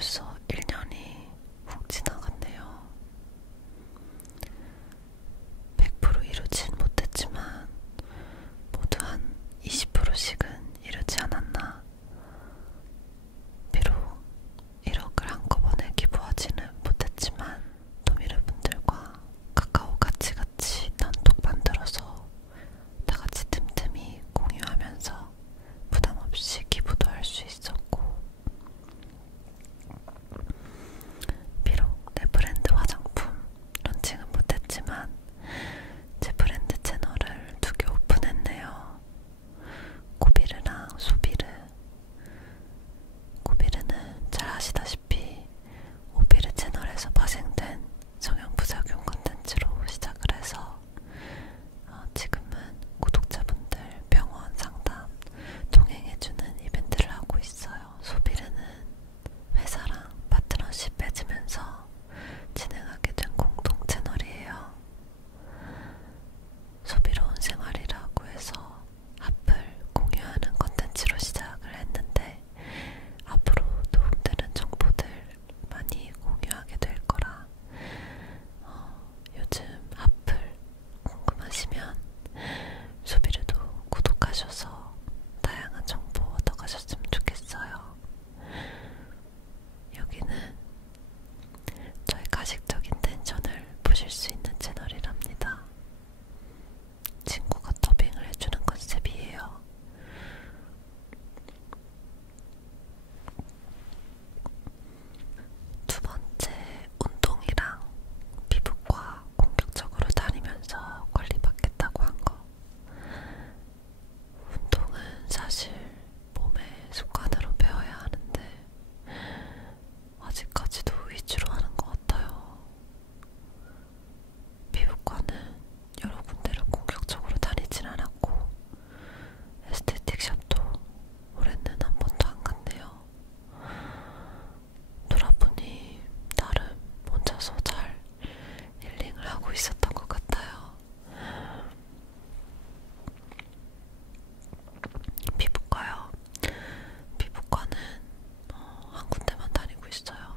벌써 1년이 훅 지나갔네요. 100% 이루진 못했지만 모두 한 20%씩은 이루지 않았나. 비록 1억을 한꺼번에 기부하지는 못했지만 도미르분들과 카카오 같이 단톡 만들어서 다같이 틈틈이 공유하면서 부담없이 기부도 할 수 있었고, 비록 내 브랜드 화장품 런칭은 못했지만 제 브랜드 채널을 2개 오픈했네요. 고비르랑 소비르. 고비르는 잘 아시다시피 오비르 채널에서 파생된 성형부작용 컨텐츠로 시작을 해서 지금은 구독자분들 병원 상담 동행해주는 이벤트를 하고 있어요. 소비르는 회사랑 파트너십 맺으면서 진행하게 된 공동 채널이에요. 소비로운 생활이라고 해서 핫플 공유하는 컨텐츠로 시작을 했는데 앞으로 도움되는 정보들 많이 공유하게 될 거라 요즘 핫플 궁금하시면 소비르도 구독하셔서 다양한 정보 얻어가셨으면 좋겠어요. 여기는 저의 가식적인 텐션을 보실 수 있는 채널이랍니다. 친구가 더빙을 해주는 컨셉이에요. 두 번째, 운동이랑 피부과 공격적으로 다니면서 관리받겠다고 한 거. 운동은 사실 몸의 습관으로 배워야 하는데 아직까지도 위주로 하는 것 같아요. 피부과는 여러 군데를 공격적으로 다니진 않았고 에스테틱 샵도 올해는 한 번도 안 갔네요. 돌아보니 나름 혼자서 잘 힐링을 하고 있었던 것 같아요. 피부과요. 피부과는 한 군데만 다니고 있어요.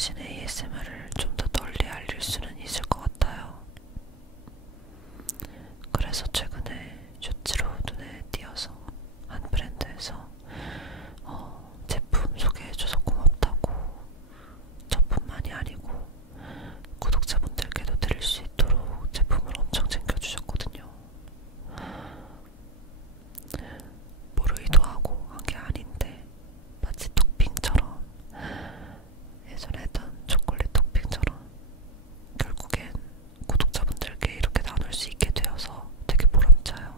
대신 ASMR을 좀 더 널리 알릴 수는 있을 것 같아요. 그래서 최근에 쇼츠로 눈에 띄어서 한 브랜드에서 제품 소개해줘서 고맙다고, 저뿐만이 아니고 구독자분들께도 드릴 수 있도록 제품을 엄청 챙겨주셨거든요. 뭐를 의도하고 한 게 아닌데 마치 토핑처럼, 예전에 했던 초콜릿 토핑처럼 결국엔 구독자분들께 이렇게 나눌 수 있게 되어서 되게 보람차요.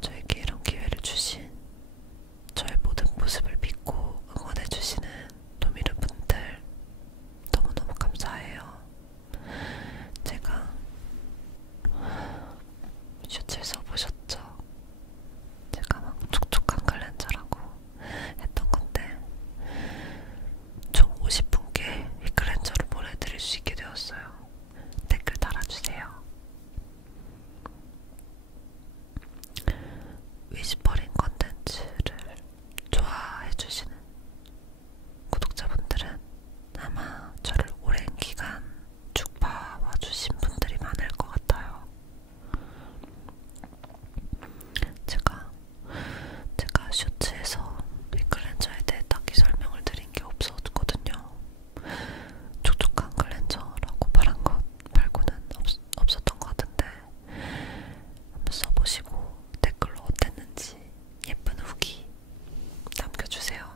저에게 이런 기회를 주신, 저의 모든 모습을 믿고 응원해주시는 도미르 분들 너무너무 감사해요. 제가 슈츠에서 보셨죠? 제가 막 촉촉한 클렌저라고 했던 건데 총 50분께 이 클렌저를 보내드릴 수 있게 되었어요. 댓글 달아주세요. 위스퍼링 컨텐츠를 좋아해주시는 구독자분들은 아마 저를 오랜 기간 쭉 봐와주신 분들이 많을 것 같아요. 제가 슈츠에서 이 클렌저에 대해 딱히 설명을 드린 게 없었거든요. 촉촉한 클렌저라고 말한 것 말고는 없었던 것 같은데, 한번 써보시고 댓글로 어땠는지 예쁜 후기 남겨주세요.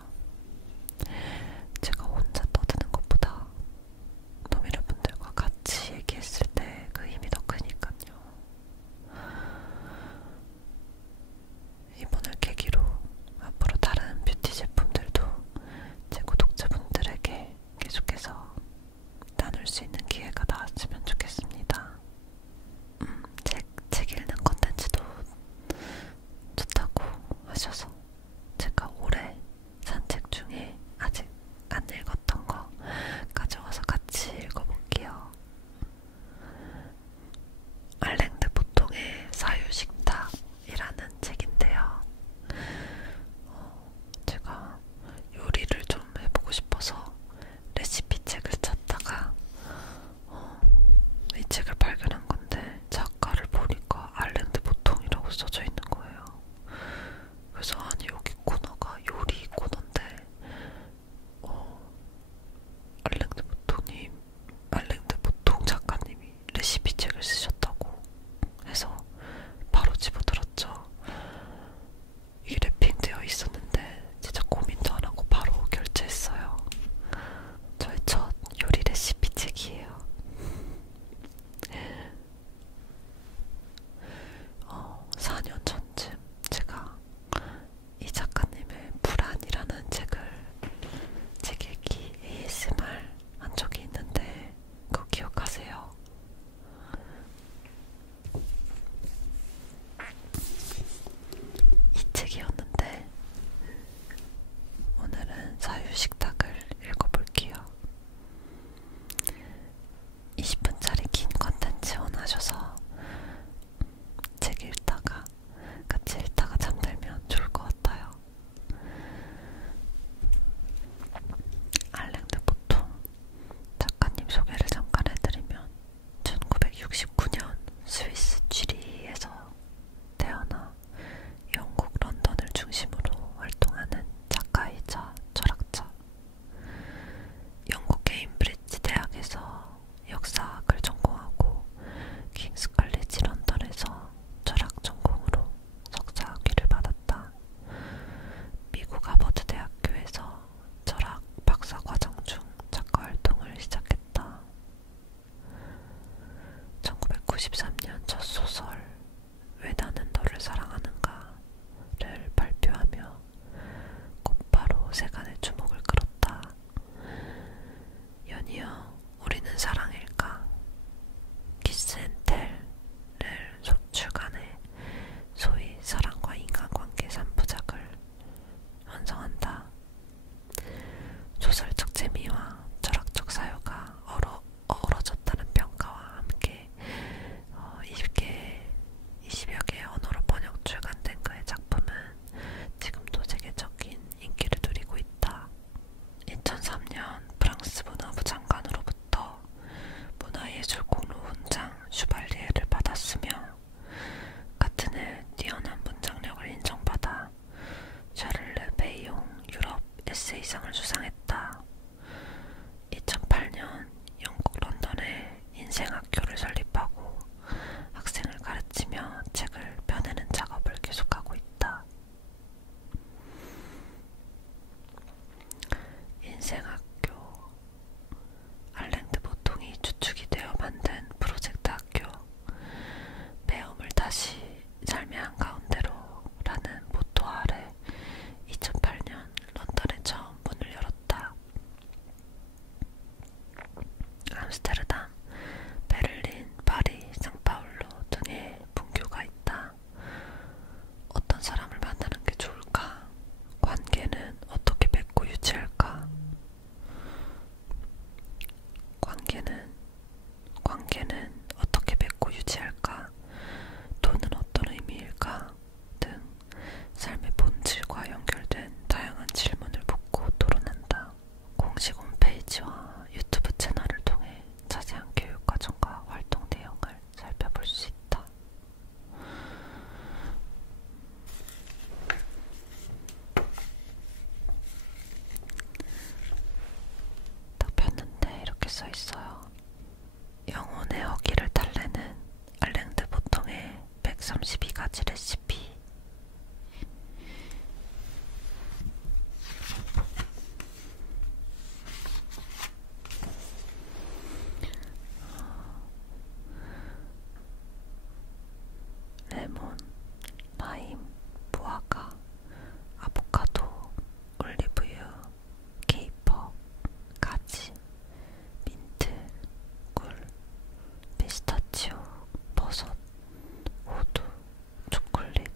제가 혼자 떠드는 것보다 도미르분들과 같이 얘기했을 때 그 힘이 더 크니까요. 이번을 계기로 앞으로 다른 뷰티 제품들도 제 구독자분들에게 계속해서 나눌 수 있는 기회가 나왔으면 좋겠습니다. 책 읽는 컨텐츠도 좋다고 하셔서 제가 올해 산 책 중에 아직 안 읽었던 거 가져와서 같이 읽어볼게요. 알랭드 보통의 사유식탁이라는 책인데요. 제가 요리를 좀 해보고 싶어서 레시피 책을 찾다가 이 책을 발견한 건데, 작가를 보니까 알랭드 보통이라고 써져 있는 거예요. 그래서 아니, 여기 코너가 요리 코너인데 알랭드 보통 작가님이 레시피 책을 쓰셨다고 해서 바로 집어들었죠. 이게 랩핑되어 있었는데 진짜 고민도 안 하고 바로 결제했어요. 저의 첫 요리 레시피 책이에요. 4년 전쯤 제가 이 작가님의 불안이라는 책을 책 읽기 ASMR 한 적이 있는데 그거 기억하세요? 이 책이었는데 오늘은 사유식탁을 읽어볼게요. 20분짜리 긴 컨텐츠 원하셔서 책 읽다가 같이 읽다가 잠들면 좋을 것 같아요. 알랭드 보통 작가님 소개를 잠깐 해드리면 1969년 스위스 쥐리히에서 태어나 영국 런던을 중심으로 활동하는 작가이자 철학자, 영국 케임브리지 대학에서 역사학을 2003년 프랑스 문화부 장관으로부터 문화예술 공로훈장 슈발리에를 받았으며 같은 해 뛰어난 문장력을 인정받아 샤를르 베이용 유럽 에세이상을 수상했다. 2008년 영국 런던에 인생학교를 설립하고 학생을 가르치며 책을 펴내는 작업을 계속하고 있다. 인생학교 알랭드 보통이 주축이 되어 만든 프로젝트 학교 배움을 다시 삶의 한가운데로 라는 모토 아래 2008년 런던에 처음 문을 열었다. 암스테르담, 베를린, 파리, 상파울루 등의 분교가 있다. 어떤 사람을 만나는 게 좋을까? 관계는 어떻게 맺고 유지할까? 관계는 어떻게 맺고 유지할까? 돈은 어떤 의미일까? 등 삶의 본질과 연결된 다양한 질문을 묻고 토론한다. 공식 홈페이지와 유튜브 채널을 통해 자세한 교육 과정과 활동 내용을 살펴볼 수 있다. 딱 폈는데 이렇게 써 있어요. 영혼의 허기를 달래는 알랭드 보통의 132가지 레시피. 레몬, 라임, 무화과, 아보카도, 올리브유, 케이퍼, 가지, 민트, 꿀, 피스타치오, 버섯, 호두, 초콜릿,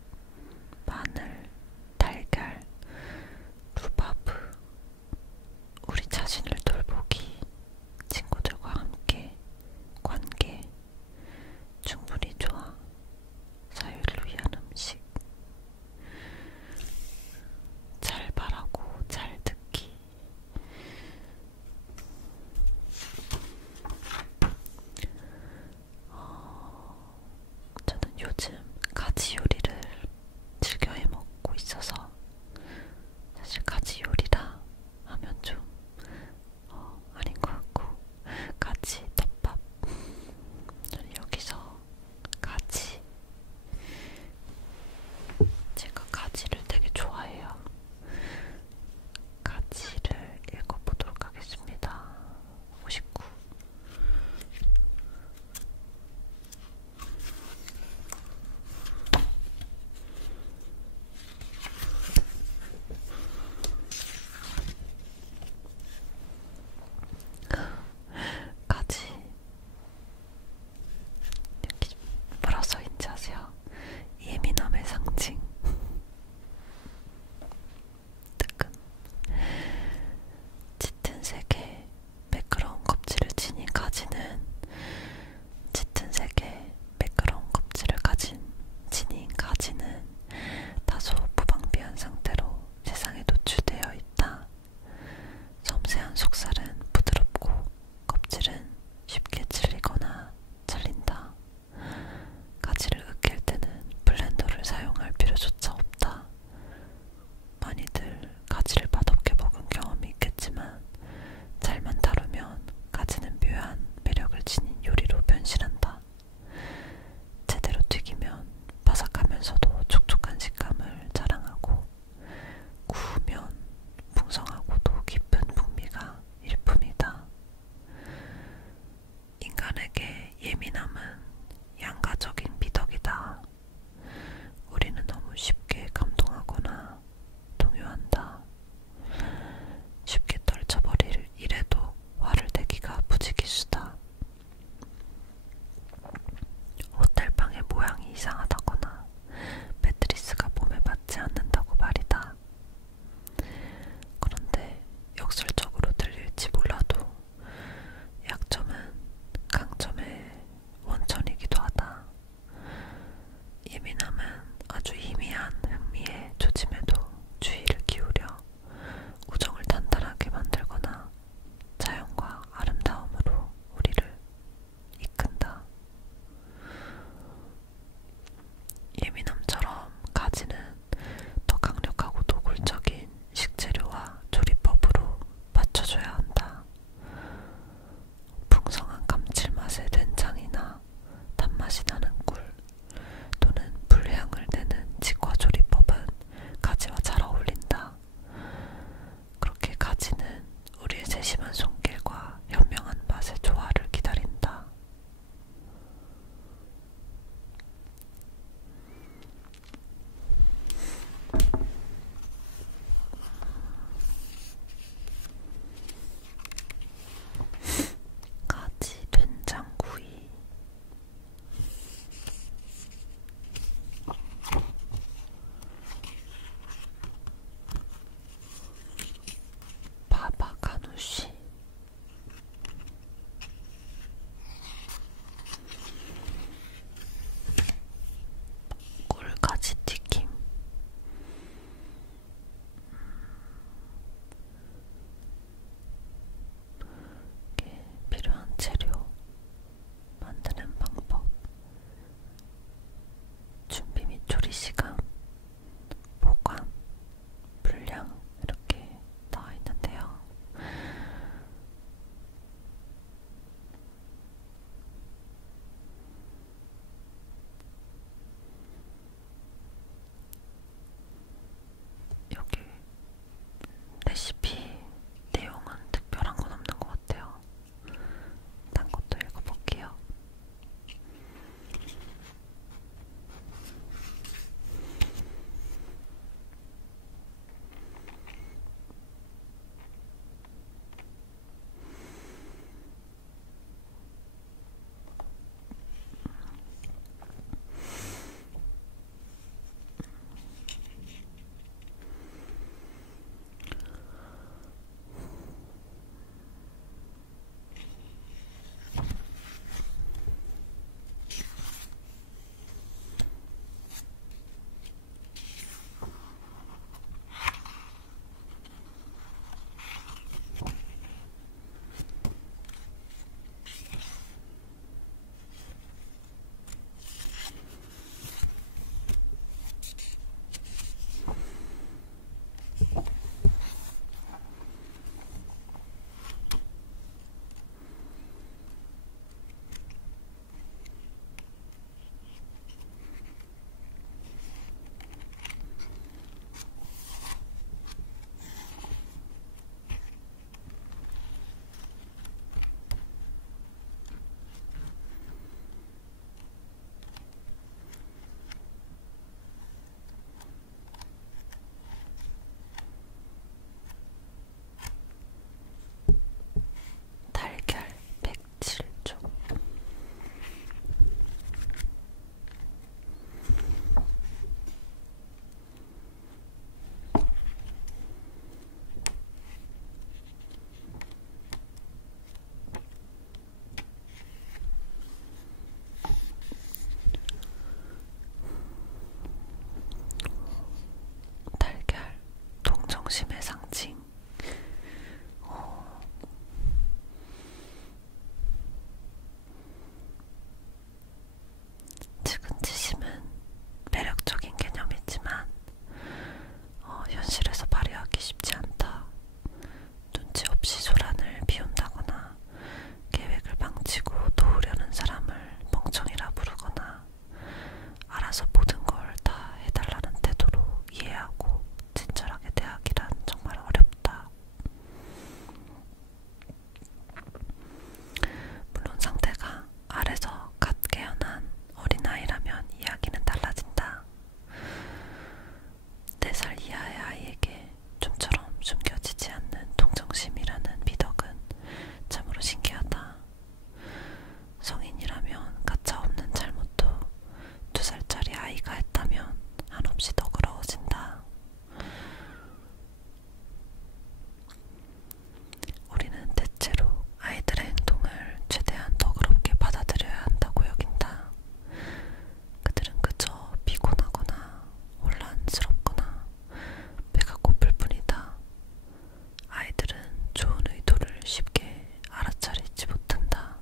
쉽게 알아차리지 못한다.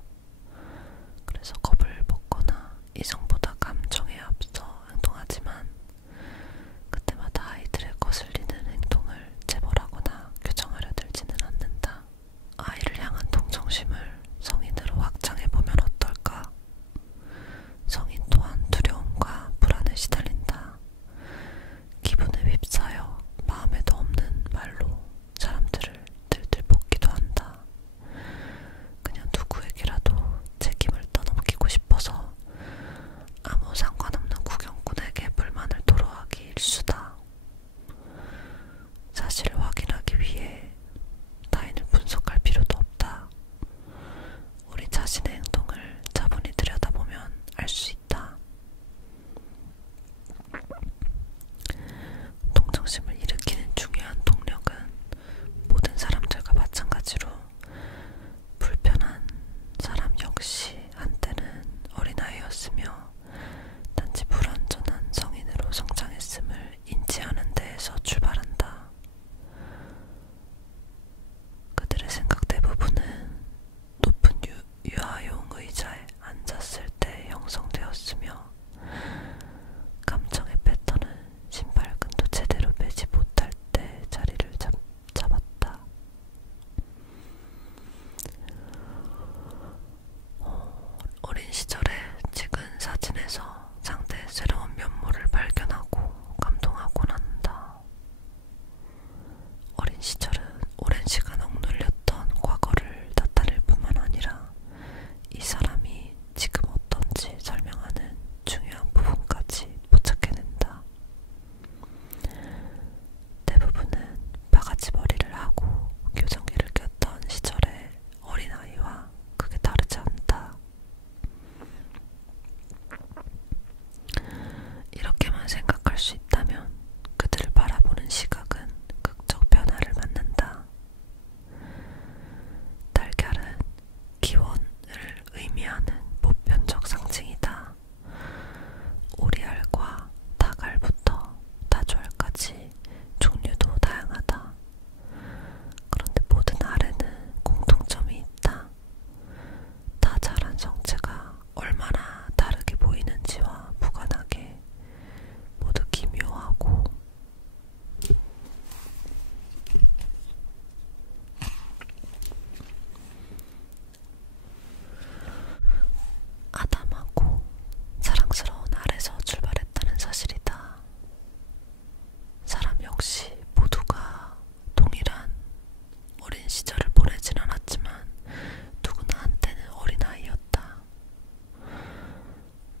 그래서 겁을 먹거나 이성보다 감정에 앞서 행동하지만 그때마다 아이들의 거슬리는 행동을 재벌하거나 교정하려 들지는 않는다. 아이를 향한 동정심을 성인으로 확장해보면 어떨까? 성인 또한 두려움과 불안에 시달린다. 기분에 휩싸여 마음에도 없는 말로 사람들을 들들 볶기도 한다. 그냥 누구에게라도 책임을 떠넘기고 싶어서 아무 상관없는 구경꾼에게 불만을 토로하기 일쑤다. 사실을 확인하기 위해 타인을 분석할 필요도 없다. 우리 자신의 행동을 차분히 들여다보면 알 수 있다. 동정심을 일으키는 중요한 동력은 모든 사람들과 마찬가지로 불편한 사람 역시 한때는 어린아이였으며 단지 불완전한 성인으로 성장했음을 인지하는 데에서 출발한다. 그들의 생각 대부분은 높은 유아용 의자에 앉았을 때 형성되었으며 감정의 패턴은 신발끈도 제대로 매지 못할 때 자리를 잡았다. 어린 시절에 찍은 사진에서 상대의 새로운 면모를 발견하고 감동하곤 한다. 어린 시절은 오랜 시간 억눌렸던 과거를 나타낼 뿐만 아니라 이 사람이 지금 어떤지 설명하는 중요한 부분까지 포착해낸다. 대부분은 바가지 머리를 하고 교정기를 꼈던 시절의 어린아이와 크게 다르지 않다. 이렇게만 생각할 수 있다면 그들을 바라보는 시각은 극적 변화를 맞는다. 달걀은 기원을 의미하는 보편적 상징이다. 오리알과 닭알부터 다조알까지 종류도 다양하다. 그런데 모든 알에는 공통점이 있다. 다 자란 성체가 얼마나 다르게 보이는지와 무관하게 모두 기묘하고 아담하고 사랑스러운 알에서 출발했다는 사실이다. 사람 역시 모두가 동일한 어린 시절을 보내진 않았지만 누구나 한때는 어린아이였다.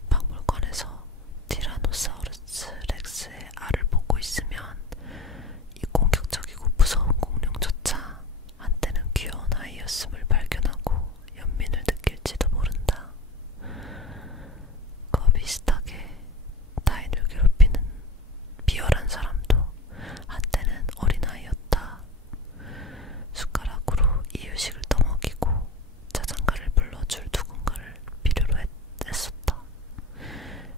박물관에서 티라노사우루스 렉스의 알을 보고 있으면 이 공격적이고 무서운 공룡조차 한때는 귀여운 아이였음을 발견하고 연민을 느낄지도 모른다. 그와 비슷하게 타인을 괴롭히는 비열한 사람도 한때는 어린아이였다. 숟가락으로 이유식을 떠먹이고 자장가를 불러줄 누군가를 필요로 했었다.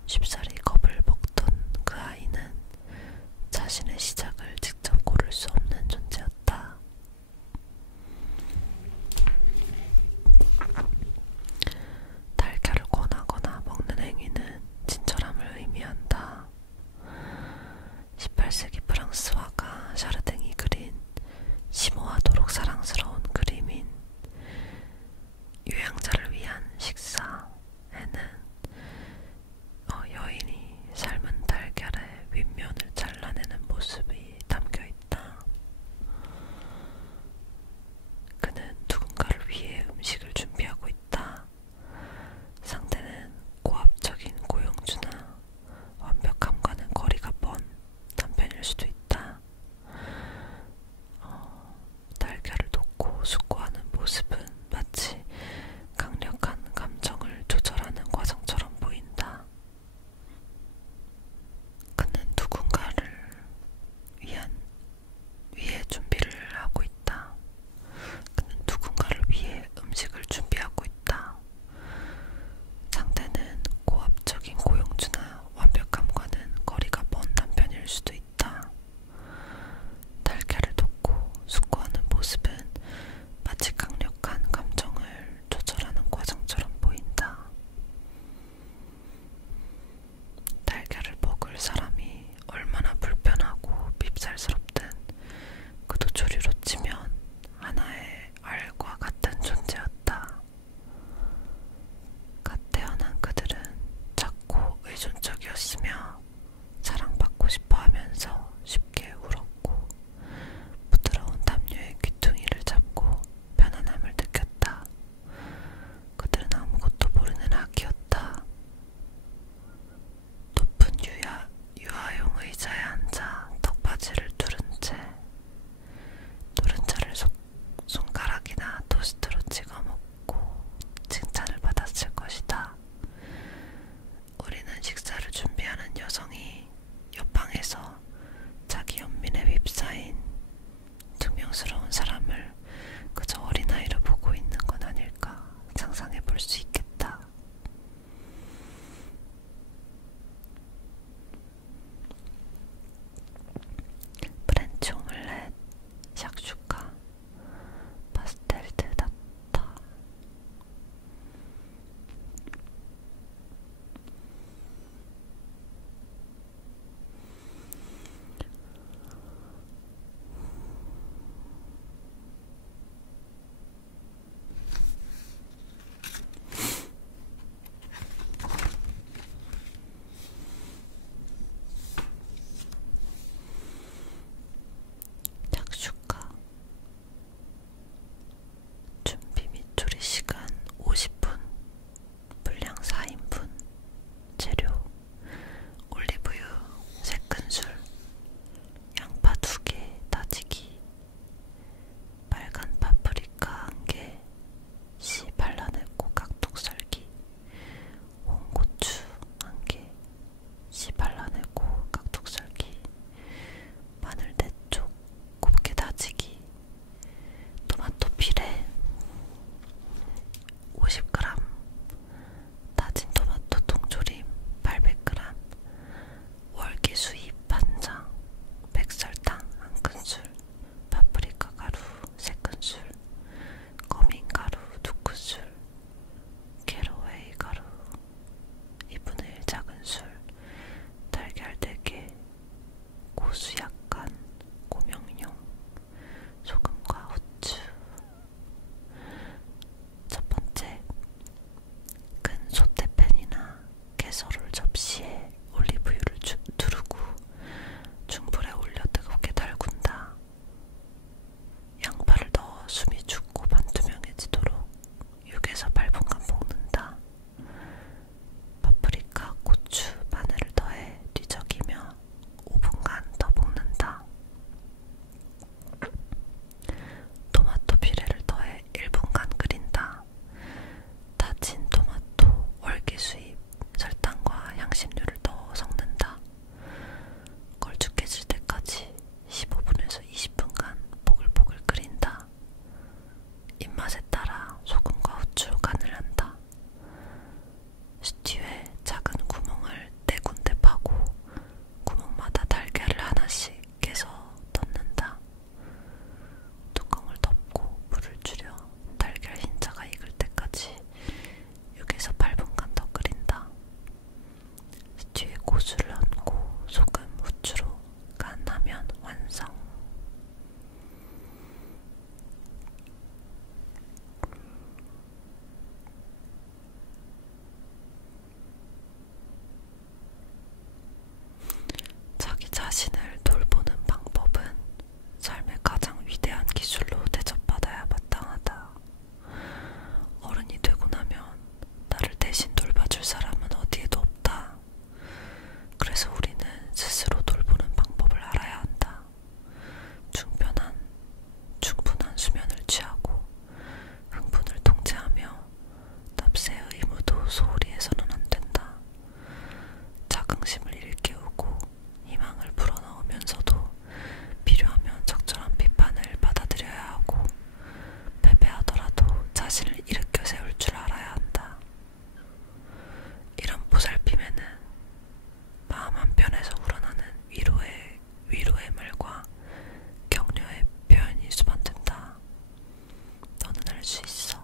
쉽사리 겁을 먹던 그 아이는 자신의 시작을 직접 고를 수 없는 존재였다. 수 있어.